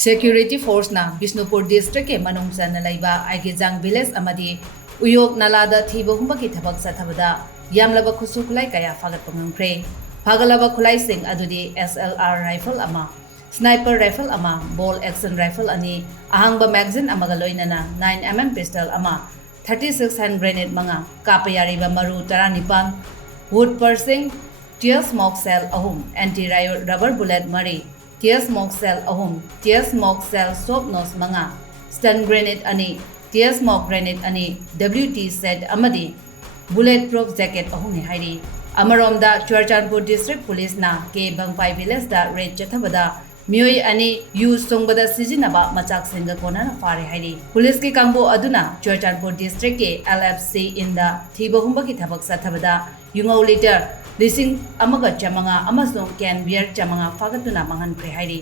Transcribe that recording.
Security Force na Bisnupur District ke manung san na laiba Aigijang Village amadi Uyok Nalada Thiba Humbaki Thabak Sathabada Yamlaba Khutlai kaya fagat pangangkre Fagalaba Khutlai sing adudi SLR rifle ama Sniper rifle ama ball action rifle ani ahangba magazine amaga loinana 9mm pistol ama 36 hand grenade manga kapayariba maru 19 wood pursing tear smoke cell ahum anti riot rubber bullet mari tear smoke cell ahum tear smoke cell soap nose manga stun grenade ani tear smoke grenade ani WT set amadi bulletproof jacket ahum ni hairi amaromda Churchanpur district police na ke bangpai village da raid chathabada Miyoi ani use songbada sizinaba machak singa kona na fare hairi police ki kangbo aduna Churchanpur district ke LFC in the thiba humba ki thabak sathabada yungau liter lising amaga chamanga amasong can beer chamanga fagatuna mangan pre hairi